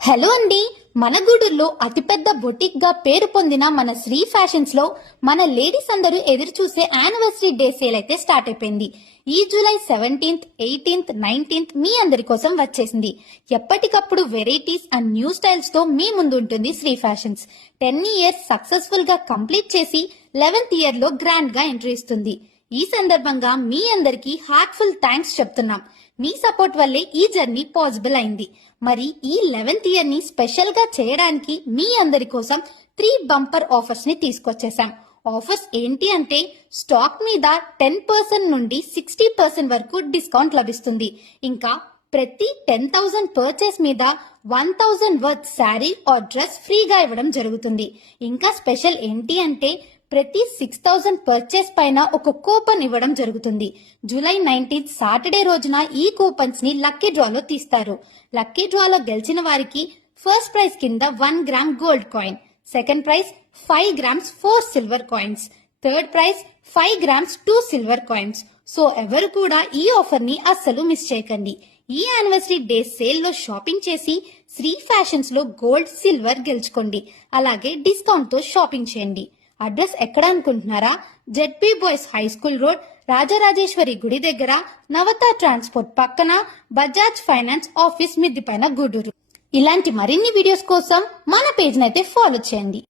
Hello అండి, మన గూడూరులో అతిపెద్ద బొటిక్ గా పేరు పొందిన మన శ్రీ ఫ్యాషన్స్ లో మన లేడీస్ అందరూ ఎదురు చూసే యానివర్సరీ డే సేల్ అయితే స్టార్ట్ అయిపోయింది. ఈ జూలై 17th, 18th, 19th మీ అందరి కోసం వచ్చేసింది. ఎప్పటికప్పుడు వెరైటీస్ అండ్ న్యూ స్టైల్స్ తో మీ ముందు ఉంటుంది శ్రీ ఫ్యాషన్స్. 10 ఇయర్స్ సక్సెస్ఫుల్ గా కంప్లీట్ చేసి 11th ఇయర్ లో గ్రాండ్ గా ఎంట్రీ ఇస్తుంది. ఈ సందర్భంగా మీ అందరికీ హార్ట్ఫుల్ థ్యాంక్స్ చెప్తున్నాం. మీ సపోర్ట్ వల్లే ఈ జర్నీ పాసిబుల్ అయింది. మరి ఈ 11th ఇయర్ ని స్పెషల్ గా చేయడానికి మీ అందరి కోసం 3 బంపర్ ఆఫర్స్ ని తీసుకొచ్చేసాం. ఆఫర్స్ ఏంటి అంటే, స్టాక్ మీద 10% నుండి 60% వరకు డిస్కౌంట్ లభిస్తుంది. ఇంకా ప్రతి 10,000 పర్చేస్ మీద 1,000 వర్త్ శారీ ఆర్ డ్రెస్ ఫ్రీగా ఇవ్వడం జరుగుతుంది. ఇంకా స్పెషల్ ఏంటి అంటే, ప్రతి 6,000 పర్చేస్ పైన ఒక కూపన్ ఇవ్వడం జరుగుతుంది. జూలై 19th సాటర్డే రోజున ఈ కూపన్స్ ని లక్కీ డ్రాలో తీస్తారు. లక్కీ డ్రాలో గెలిచిన వారికి ఫస్ట్ ప్రైజ్ కింద 1 gram gold coin, second prize 5 grams 4 silver coins, third prize 5 grams 2 silver coins. So ఎవరు కూడా ఈ ఆఫర్ ని అస్సలు మిస్ చేయకండి. ఈ యానివర్సరీ డే సేల్ లో షాపింగ్ చేసి శ్రీ ఫ్యాషన్స్ లో గోల్డ్, సిల్వర్ గెలుచుకోండి. అలాగే డిస్కౌంట్ తో షాపింగ్ చేయండి. అడ్రస్ ఎక్కడ అనుకుంటున్నారా? ZP boys high school road, Rajarajeshwari గుడి దగ్గర, నవత ట్రాన్స్పోర్ట్ పక్కన, బజాజ్ ఫైనాన్స్ ఆఫీస్ మిద్ది పైన, గూడూరు. ఇలాంటి మరిన్ని వీడియోస్ కోసం మన పేజ్ నైతే ఫాలో చేయండి.